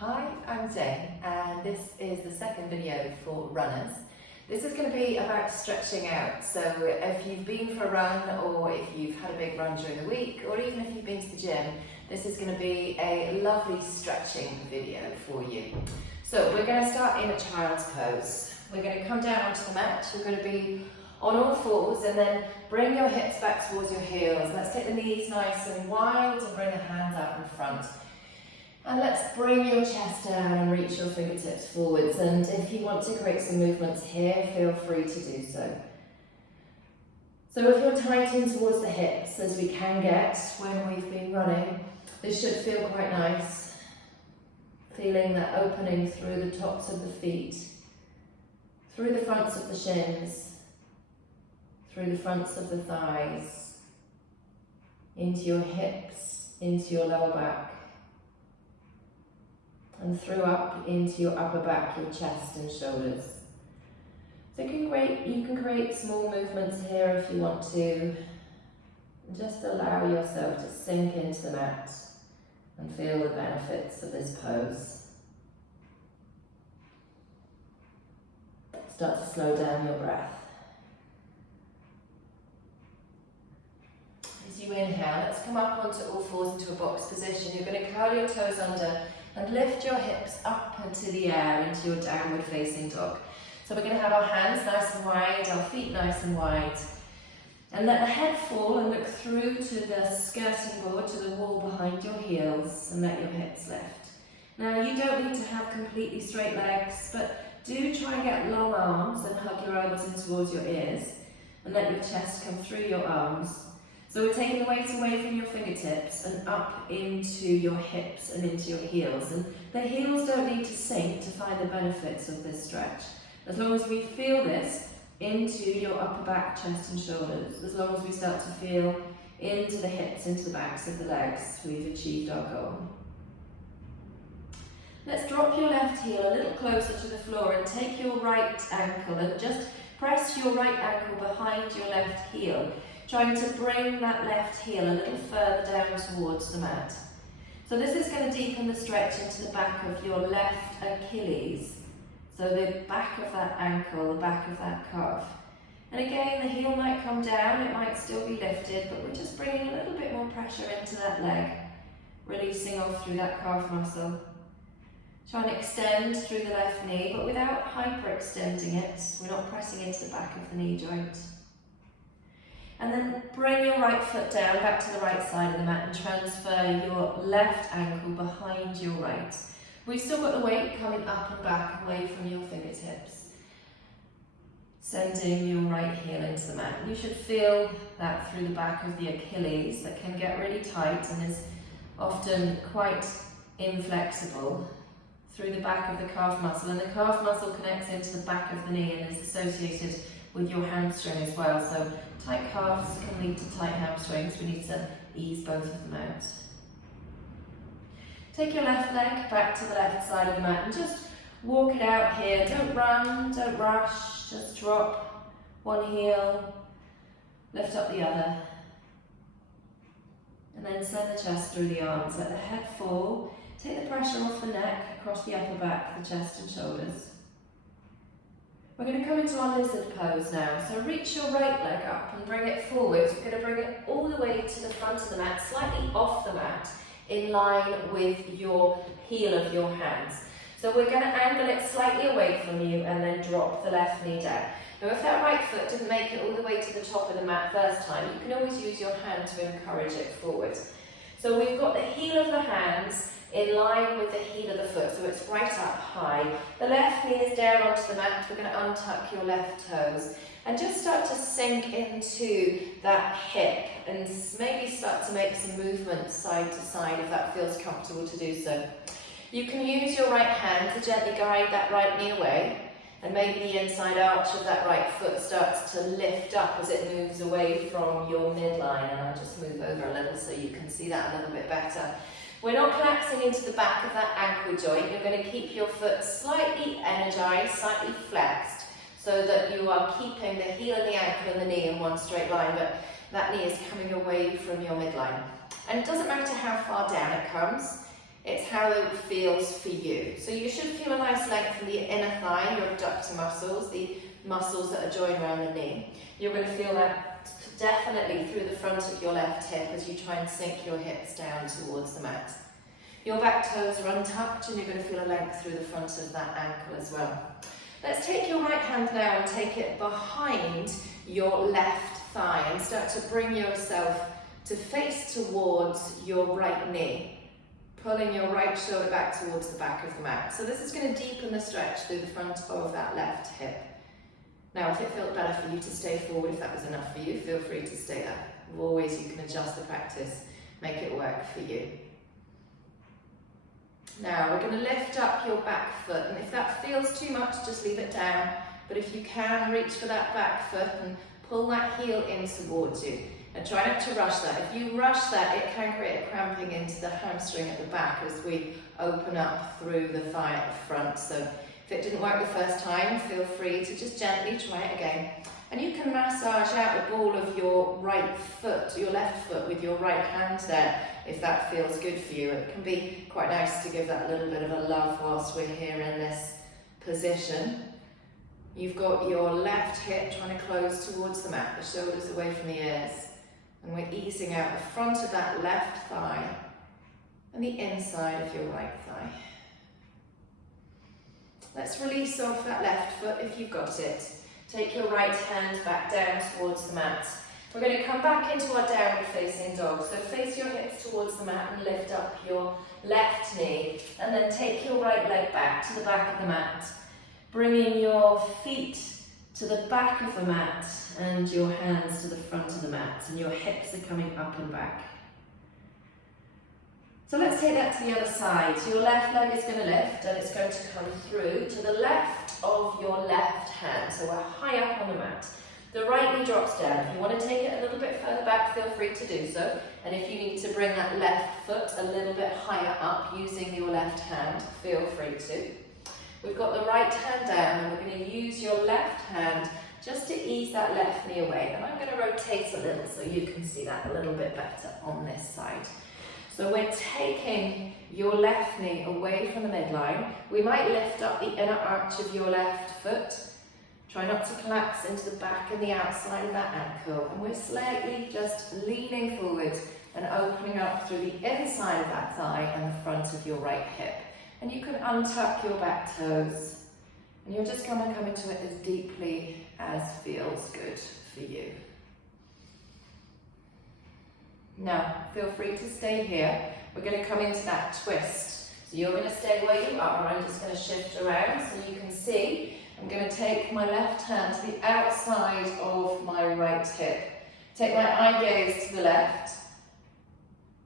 Hi, I'm Jane and this is the second video for runners. This is going to be about stretching out, so if you've been for a run or if you've had a big run during the week or even if you've been to the gym, this is going to be a lovely stretching video for you. So we're going to start in a child's pose. We're going to come down onto the mat, you're going to be on all fours and then bring your hips back towards your heels. Let's take the knees nice and wide and bring the hands out in front. And let's bring your chest down and reach your fingertips forwards. And if you want to create some movements here, feel free to do so. So if you're tightened towards the hips, as we can get when we've been running, this should feel quite nice. Feeling that opening through the tops of the feet, through the fronts of the shins, through the fronts of the thighs, into your hips, into your lower back, and through up into your upper back, your chest and shoulders. So you can create small movements here if you want to. Just allow yourself to sink into the mat and feel the benefits of this pose. Start to slow down your breath. As you inhale, let's come up onto all fours into a box position. You're going to curl your toes under and lift your hips up into the air into your downward facing dog. So we're going to have our hands nice and wide, our feet nice and wide. And let the head fall and look through to the skirting board, to the wall behind your heels, and let your hips lift. Now you don't need to have completely straight legs, but do try and get long arms and hug your elbows in towards your ears and let your chest come through your arms. So we're taking the weight away from your fingertips and up into your hips and into your heels. And the heels don't need to sink to find the benefits of this stretch. As long as we feel this into your upper back, chest and shoulders, as long as we start to feel into the hips, into the backs of the legs, we've achieved our goal. Let's drop your left heel a little closer to the floor and take your right ankle and just press your right ankle behind your left heel, trying to bring that left heel a little further down towards the mat. So this is going to deepen the stretch into the back of your left Achilles. So the back of that ankle, the back of that calf. And again, the heel might come down, it might still be lifted, but we're just bringing a little bit more pressure into that leg, releasing off through that calf muscle. Try and extend through the left knee, but without hyperextending it. We're not pressing into the back of the knee joint. And then bring your right foot down back to the right side of the mat and transfer your left ankle behind your right. We've still got the weight coming up and back away from your fingertips. Sending your right heel into the mat. You should feel that through the back of the Achilles that can get really tight and is often quite inflexible, through the back of the calf muscle. And the calf muscle connects into the back of the knee and is associated with your hamstring as well. So tight calves can lead to tight hamstrings. We need to ease both of them out. Take your left leg back to the left side of the mat and just walk it out here. Don't run, don't rush, just drop one heel, lift up the other. And then send the chest through the arms, let the head fall. Take the pressure off the neck, across the upper back, the chest and shoulders. We're going to come into our lizard pose now. So reach your right leg up and bring it forward. You're going to bring it all the way to the front of the mat, slightly off the mat, in line with your heel of your hands. So we're going to angle it slightly away from you and then drop the left knee down. Now if that right foot didn't make it all the way to the top of the mat first time, you can always use your hand to encourage it forward. So we've got the heel of the hands in line with the heel of the foot, so it's right up high. The left knee is down onto the mat. We're going to untuck your left toes and just start to sink into that hip and maybe start to make some movements side to side if that feels comfortable to do so. You can use your right hand to gently guide that right knee away, and maybe the inside arch of that right foot starts to lift up as it moves away from your midline. And I'll just move over a little so you can see that a little bit better. We're not collapsing into the back of that ankle joint. You're going to keep your foot slightly energized, slightly flexed, so that you are keeping the heel and the ankle and the knee in one straight line, but that knee is coming away from your midline. And it doesn't matter how far down it comes. It's how it feels for you. So you should feel a nice length in the inner thigh, your adductor muscles, the muscles that are joined around the knee. You're going to feel that definitely through the front of your left hip as you try and sink your hips down towards the mat. Your back toes are untucked and you're going to feel a length through the front of that ankle as well. Let's take your right hand now and take it behind your left thigh and start to bring yourself to face towards your right knee, pulling your right shoulder back towards the back of the mat. So this is going to deepen the stretch through the front of that left hip. Now, if it felt better for you to stay forward, if that was enough for you, feel free to stay there. Always, you can adjust the practice, make it work for you. Now, we're going to lift up your back foot, and if that feels too much, just leave it down. But if you can, reach for that back foot and pull that heel in towards you. And try not to rush that. If you rush that, it can create a cramping into the hamstring at the back as we open up through the thigh at the front. So if it didn't work the first time, feel free to just gently try it again. And you can massage out the ball of your right foot, your left foot with your right hand there, if that feels good for you. It can be quite nice to give that little bit of a love whilst we're here in this position. You've got your left hip trying to close towards the mat, the shoulders away from the ears. And we're easing out the front of that left thigh and the inside of your right thigh. Let's release off that left foot if you've got it. Take your right hand back down towards the mat. We're going to come back into our downward facing dog. So face your hips towards the mat and lift up your left knee. And then take your right leg back to the back of the mat. Bringing your feet to the back of the mat and your hands to the front of the mat, and your hips are coming up and back. So let's take that to the other side. So your left leg is going to lift and it's going to come through to the left of your left hand. So we're high up on the mat. The right knee drops down. If you want to take it a little bit further back, feel free to do so. And if you need to bring that left foot a little bit higher up using your left hand, feel free to. We've got the right hand down and we're going to use your left hand just to ease that left knee away. And I'm going to rotate a little so you can see that a little bit better on this side. So we're taking your left knee away from the midline. We might lift up the inner arch of your left foot. Try not to collapse into the back and the outside of that ankle. And we're slightly just leaning forward and opening up through the inside of that thigh and the front of your right hip. And you can untuck your back toes. And you're just going to come into it as deeply as feels good for you. Now, feel free to stay here. We're going to come into that twist. So you're going to stay where you are. I'm just going to shift around so you can see. I'm going to take my left hand to the outside of my right hip. Take my eye gaze to the left.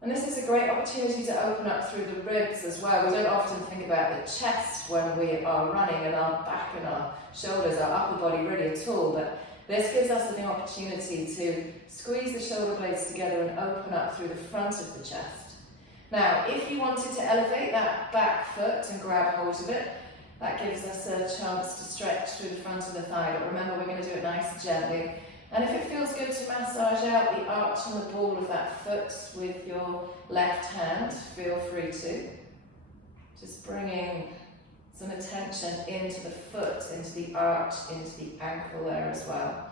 And this is a great opportunity to open up through the ribs as well. We don't often think about the chest when we are running and our back and our shoulders, our upper body really at all. But this gives us the opportunity to squeeze the shoulder blades together and open up through the front of the chest. Now, if you wanted to elevate that back foot and grab hold of it, that gives us a chance to stretch through the front of the thigh. But remember, we're going to do it nice and gently. And if it feels good to massage out the arch and the ball of that foot with your left hand, feel free to. Just bringing some attention into the foot, into the arch, into the ankle there as well.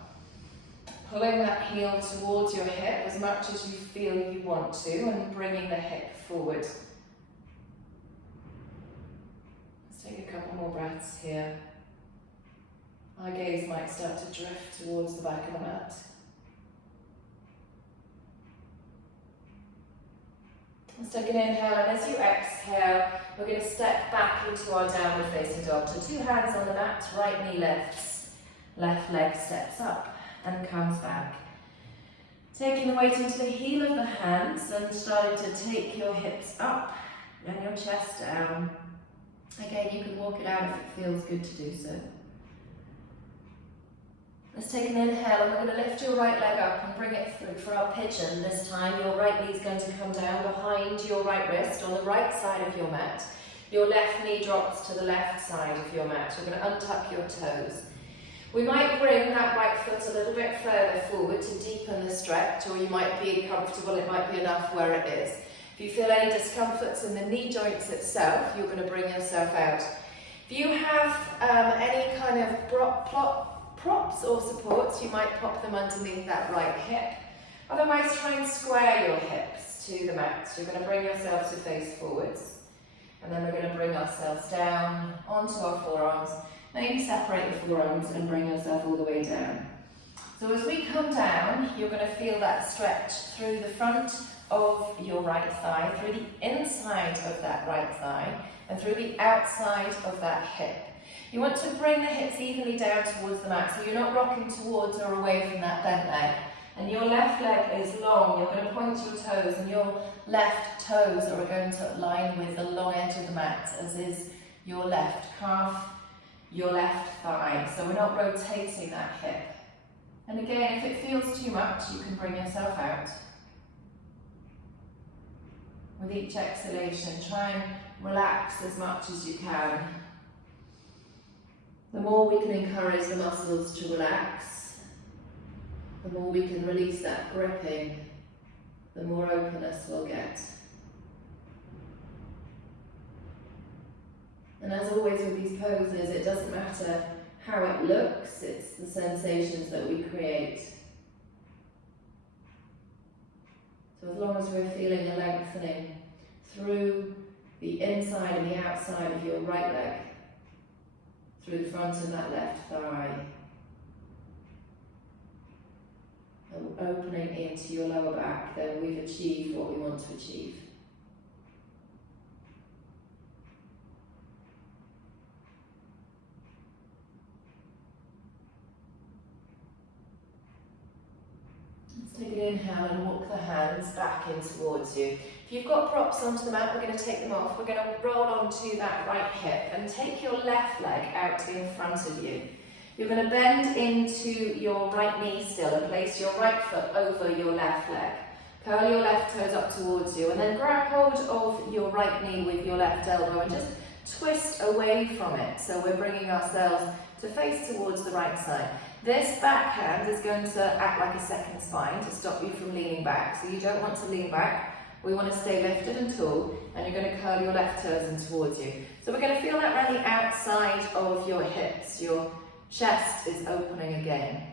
Pulling that heel towards your hip as much as you feel you want to and bringing the hip forward. Let's take a couple more breaths here. Our gaze might start to drift towards the back of the mat. Let's take an inhale, and as you exhale, we're going to step back into our downward facing dog. So 2 hands on the mat, right knee lifts, left leg steps up and comes back. Taking the weight into the heel of the hands and starting to take your hips up and your chest down. Again, you can walk it out if it feels good to do so. Let's take an inhale, and we're going to lift your right leg up and bring it through for our pigeon. This time your right knee is going to come down behind your right wrist on the right side of your mat. Your left knee drops to the left side of your mat. You're going to untuck your toes. We might bring that right foot a little bit further forward to deepen the stretch, or you might be comfortable, it might be enough where it is. If you feel any discomforts in the knee joints itself, you're going to bring yourself out. If you have any kind of props or supports, you might pop them underneath that right hip. Otherwise, try and square your hips to the mat. So you're going to bring yourself to face forwards. And then we're going to bring ourselves down onto our forearms. Maybe separate the forearms and bring yourself all the way down. So as we come down, you're going to feel that stretch through the front of your right thigh, through the inside of that right thigh, and through the outside of that hip. You want to bring the hips evenly down towards the mat, so you're not rocking towards or away from that bent leg. And your left leg is long. You're going to point your toes, and your left toes are going to align with the long edge of the mat, as is your left calf, your left thigh. So we're not rotating that hip. And again, if it feels too much, you can bring yourself out. With each exhalation, try and relax as much as you can. The more we can encourage the muscles to relax, the more we can release that gripping, the more openness we'll get. And as always with these poses, it doesn't matter how it looks, it's the sensations that we create. So as long as we're feeling a lengthening through the inside and the outside of your right leg, through the front of that left thigh, and opening into your lower back, then we've achieved what we want to achieve. Take an inhale and walk the hands back in towards you. If you've got props onto the mat, we're going to take them off. We're going to roll onto that right hip and take your left leg out in front of you. You're going to bend into your right knee still and place your right foot over your left leg. Curl your left toes up towards you and then grab hold of your right knee with your left elbow and just twist away from it. So we're bringing ourselves to face towards the right side. This backhand is going to act like a second spine to stop you from leaning back. So you don't want to lean back. We want to stay lifted and tall, and you're going to curl your left toes in towards you. So we're going to feel that around the outside of your hips. Your chest is opening again.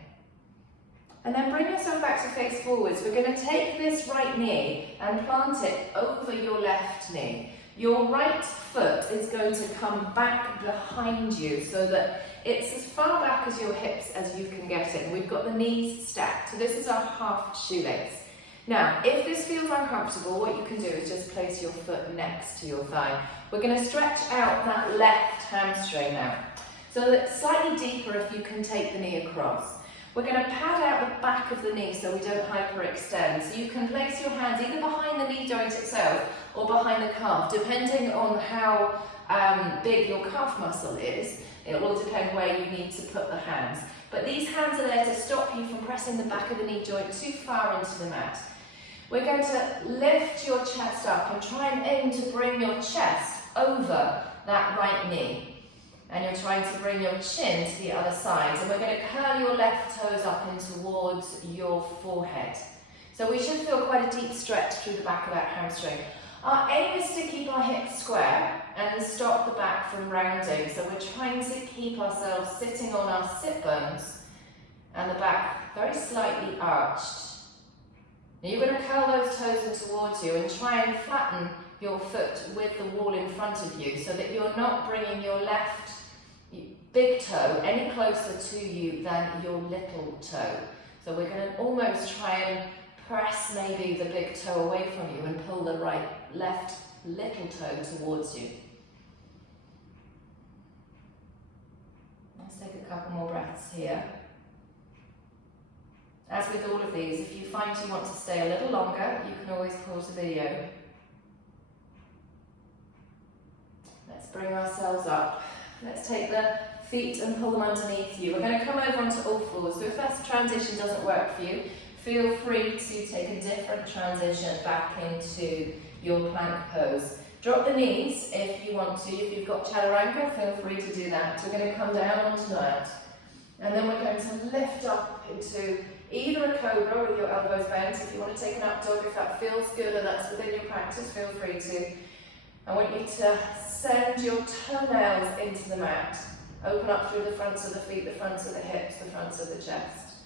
And then bring yourself back to face forwards. We're going to take this right knee and plant it over your left knee. Your right foot is going to come back behind you so that it's as far back as your hips as you can get it. And we've got the knees stacked. So this is our half shoelace. Now, if this feels uncomfortable, what you can do is just place your foot next to your thigh. We're going to stretch out that left hamstring now. So that's slightly deeper if you can take the knee across. We're going to pad out the back of the knee so we don't hyperextend. So you can place your hands either behind the knee joint itself or behind the calf, depending on how big your calf muscle is. It will depend where you need to put the hands. But these hands are there to stop you from pressing the back of the knee joint too far into the mat. We're going to lift your chest up and try and aim to bring your chest over that right knee. And you're trying to bring your chin to the other side. And we're going to curl your left toes up in towards your forehead. So we should feel quite a deep stretch through the back of that hamstring. Our aim is to keep our hips square and stop the back from rounding. So we're trying to keep ourselves sitting on our sit bones and the back very slightly arched. Now you're going to curl those toes in towards you and try and flatten your foot with the wall in front of you so that you're not bringing your left big toe any closer to you than your little toe. So we're going to almost try and press maybe the big toe away from you and pull the left little toe towards you. Let's take a couple more breaths here. As with all of these, if you find you want to stay a little longer, you can always pause the video. Let's bring ourselves up. Let's take the feet and pull them underneath you. We're going to come over onto all fours. So if that transition doesn't work for you, feel free to take a different transition back into your plank pose. Drop the knees if you want to. If you've got chaturanga, feel free to do that. So we're going to come down onto that. And then we're going to lift up into Either a cobra with your elbows bent, if you want to take an up dog, if that feels good and that's within your practice, feel free to. I want you to send your toenails into the mat. Open up through the fronts of the feet, the fronts of the hips, the fronts of the chest.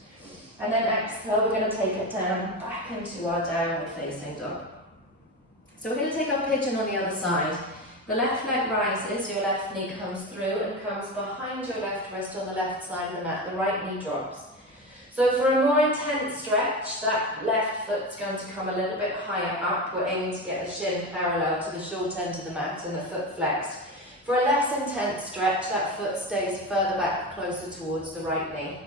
And then exhale, we're going to take it down, back into our downward facing dog. So we're going to take our pigeon on the other side. The left leg rises, your left knee comes through and comes behind your left wrist on the left side of the mat. The right knee drops. So for a more intense stretch, that left foot's going to come a little bit higher up. We're aiming to get the shin parallel to the short end of the mat and the foot flexed. For a less intense stretch, that foot stays further back, closer towards the right knee.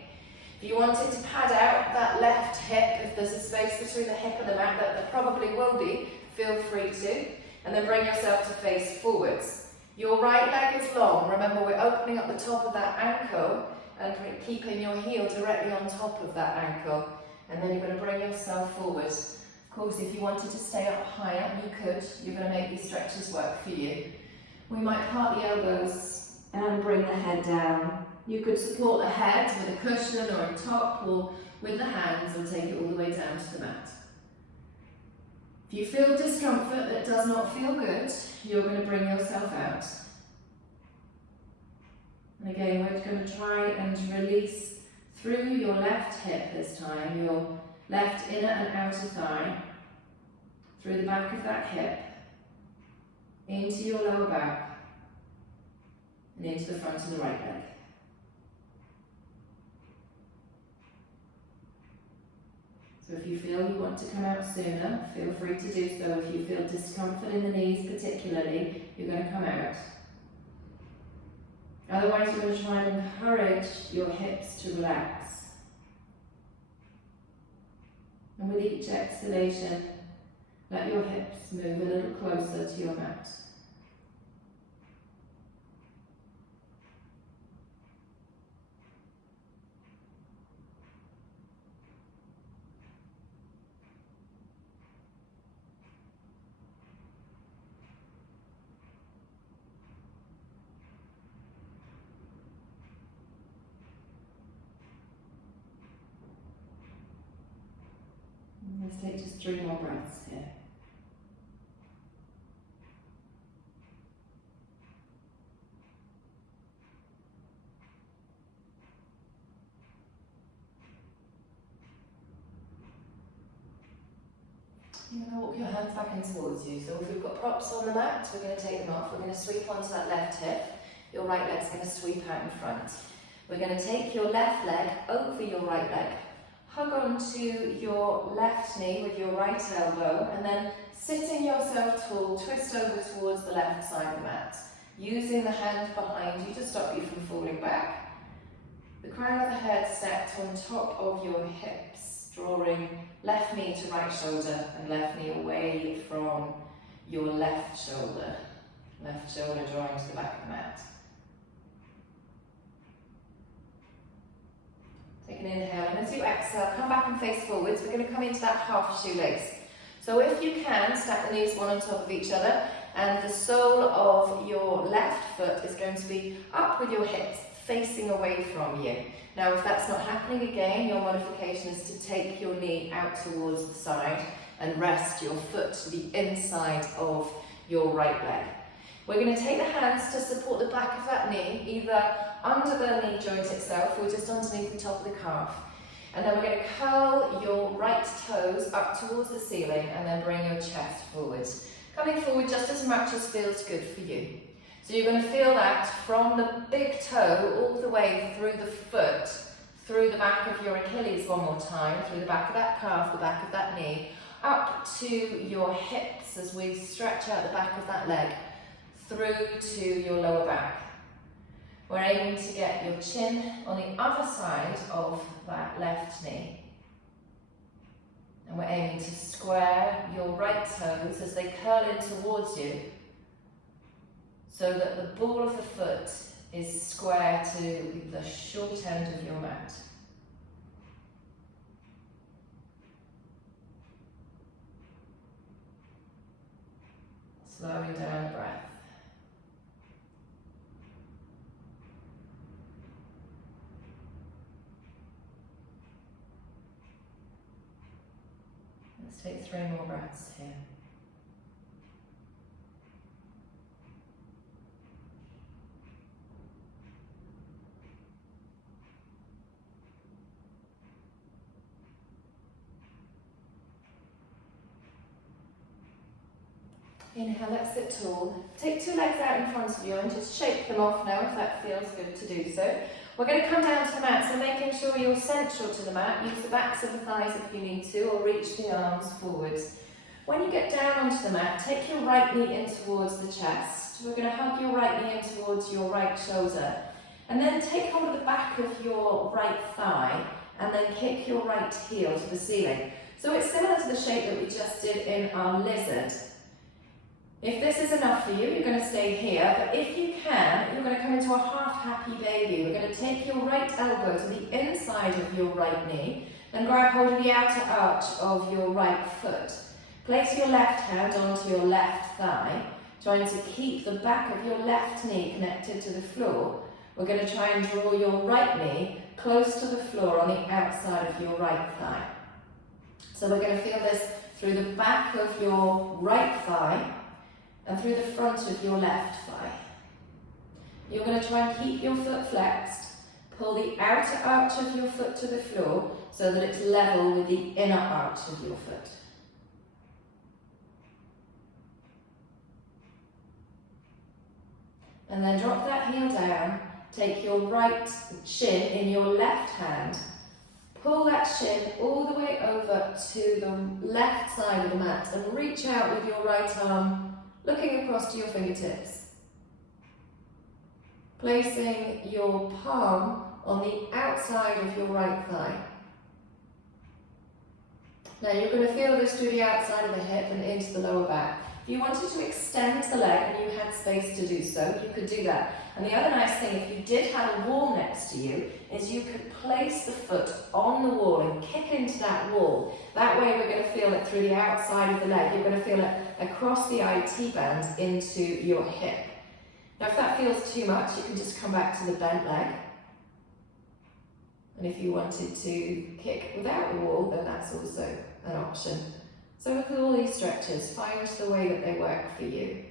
If you wanted to pad out that left hip, if there's a space between the hip and the mat, that there probably will be, feel free to. And then bring yourself to face forwards. Your right leg is long. Remember, we're opening up the top of that ankle and keeping your heel directly on top of that ankle. And then you're going to bring yourself forward. Of course, if you wanted to stay up higher, you could. You're going to make these stretches work for you. We might part the elbows and bring the head down. You could support the head with a cushion or a top, or with the hands and take it all the way down to the mat. If you feel discomfort that does not feel good, you're going to bring yourself out. And again, we're going to try and release through your left hip this time, your left inner and outer thigh, through the back of that hip, into your lower back, and into the front of the right leg. So if you feel you want to come out sooner, feel free to do so. If you feel discomfort in the knees particularly, you're going to come out. Otherwise, you're going to try and encourage your hips to relax. And with each exhalation, let your hips move a little closer to your mat. Let's take just 3 more breaths here. You're going to walk your hands back in towards you. So if we've got props on the mat, we're going to take them off. We're going to sweep onto that left hip. Your right leg's going to sweep out in front. We're going to take your left leg over your right leg. Hug onto your left knee with your right elbow, and then sitting yourself tall, twist over towards the left side of the mat, using the hand behind you to stop you from falling back. The crown of the head set on top of your hips, drawing left knee to right shoulder and left knee away from your left shoulder. Left shoulder drawing to the back of the mat. Take an inhale, and as you exhale, come back and face forwards. We're going to come into that half shoelace. So if you can, stack the knees one on top of each other, and the sole of your left foot is going to be up with your hips facing away from you. Now, if that's not happening again, your modification is to take your knee out towards the side and rest your foot to the inside of your right leg. We're going to take the hands to support the back of that knee, either under the knee joint itself or just underneath the top of the calf. And then we're going to curl your right toes up towards the ceiling and then bring your chest forwards. Coming forward just as much as feels good for you. So you're going to feel that from the big toe all the way through the foot, through the back of your Achilles one more time, through the back of that calf, the back of that knee, up to your hips as we stretch out the back of that leg, through to your lower back. We're aiming to get your chin on the other side of that left knee. And we're aiming to square your right toes as they curl in towards you, so that the ball of the foot is square to the short end of your mat. Slowing down the breath. Let's take 3 more breaths here. Inhale, let's sit tall. Take 2 legs out in front of you and just shake them off now if that feels good to do so. We're going to come down to the mat, so making sure you're central to the mat. Use the backs of the thighs if you need to, or reach the arms forwards. When you get down onto the mat, take your right knee in towards the chest. We're going to hug your right knee in towards your right shoulder. And then take hold of the back of your right thigh and then kick your right heel to the ceiling. So it's similar to the shape that we just did in our lizard. If this is enough for you, you're going to stay here, but if you can, you're going to come into a half happy baby. We're going to take your right elbow to the inside of your right knee and grab hold of the outer arch of your right foot. Place your left hand onto your left thigh, trying to keep the back of your left knee connected to the floor. We're going to try and draw your right knee close to the floor on the outside of your right thigh. So we're going to feel this through the back of your right thigh and through the front of your left thigh. You're going to try and keep your foot flexed. Pull the outer arch of your foot to the floor so that it's level with the inner arch of your foot. And then drop that heel down. Take your right shin in your left hand. Pull that shin all the way over to the left side of the mat and reach out with your right arm, looking across to your fingertips. Placing your palm on the outside of your right thigh. Now you're going to feel this through the outside of the hip and into the lower back. If you wanted to extend the leg and you had space to do so, you could do that. And the other nice thing, if you did have a wall next to you, is you could place the foot on the wall and kick into that wall. That way we're going to feel it through the outside of the leg. You're going to feel it across the IT band into your hip. Now if that feels too much, you can just come back to the bent leg. And if you wanted to kick without the wall, then that's also an option. So with all these stretches, find the way that they work for you.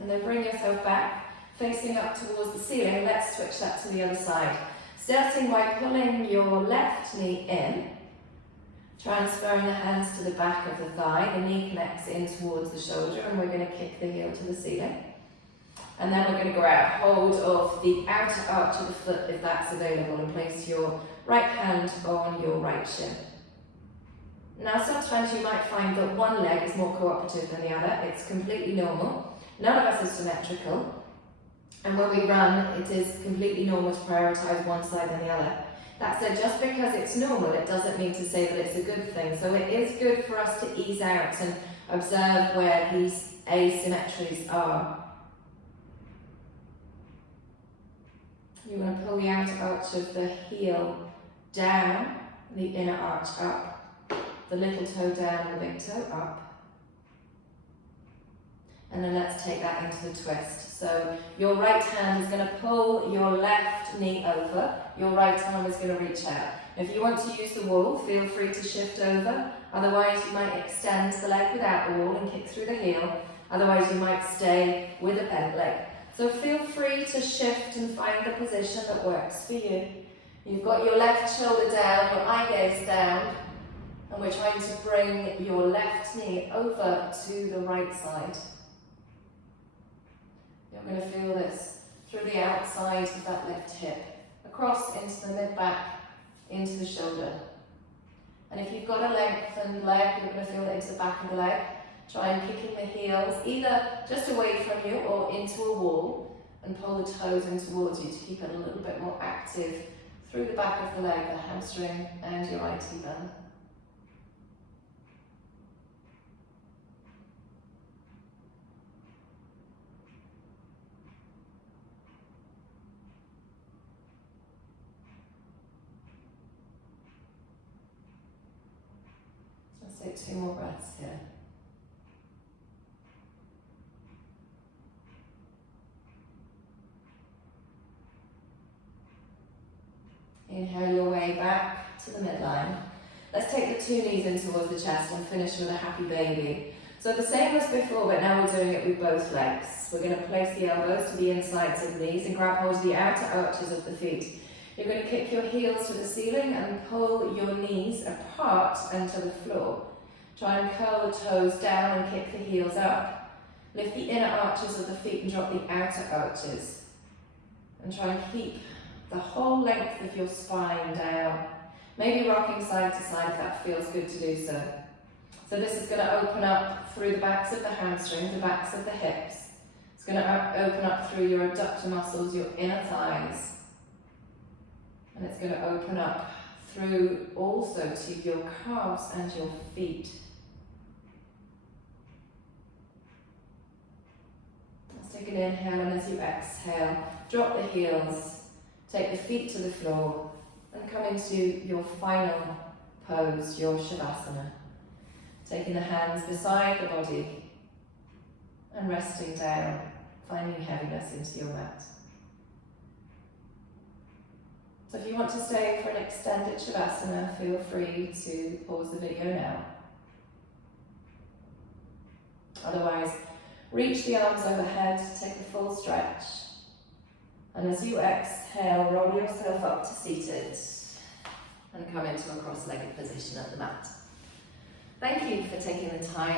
And then bring yourself back, facing up towards the ceiling. Let's switch that to the other side. Starting by pulling your left knee in, transferring the hands to the back of the thigh. The knee connects in towards the shoulder and we're going to kick the heel to the ceiling. And then we're going to grab hold of the outer arch of the foot if that's available and place your right hand on your right shin. Now sometimes you might find that one leg is more cooperative than the other. It's completely normal. None of us is symmetrical. And when we run, it is completely normal to prioritise one side than the other. That said, just because it's normal, it doesn't mean to say that it's a good thing. So it is good for us to ease out and observe where these asymmetries are. You're going to pull the outer arch of the heel down, the inner arch up, the little toe down and the big toe up. And then let's take that into the twist. So your right hand is going to pull your left knee over, your right arm is going to reach out. If you want to use the wall, feel free to shift over. Otherwise you might extend the leg without the wall and kick through the heel. Otherwise you might stay with a bent leg. So feel free to shift and find the position that works for you. You've got your left shoulder down, your eye gaze down, and we're trying to bring your left knee over to the right side. You're going to feel this through the outside of that left hip, across into the mid-back, into the shoulder. And if you've got a lengthened leg, you're going to feel it into the back of the leg. Try and kicking the heels either just away from you or into a wall and pull the toes in towards you to keep it a little bit more active through the back of the leg, the hamstring and your IT band. Let's take 2 more breaths here. Inhale your way back to the midline. Let's take the two knees in towards the chest and finish with a happy baby. So the same as before, but now we're doing it with both legs. We're going to place the elbows to the insides of the knees and grab hold of the outer arches of the feet. You're going to kick your heels to the ceiling and pull your knees apart and to the floor. Try and curl the toes down and kick the heels up. Lift the inner arches of the feet and drop the outer arches. And try and keep the whole length of your spine down. Maybe rocking side to side if that feels good to do so. So this is going to open up through the backs of the hamstrings, the backs of the hips. It's going to open up through your adductor muscles, your inner thighs. And it's going to open up through also to your calves and your feet. Let's take an inhale, and as you exhale, drop the heels, take the feet to the floor, and come into your final pose, your Shavasana. Taking the hands beside the body and resting down, finding heaviness into your mat. So if you want to stay for an extended Shavasana, feel free to pause the video now. Otherwise, reach the arms overhead, take a full stretch. And as you exhale, roll yourself up to seated and come into a cross-legged position at the mat. Thank you for taking the time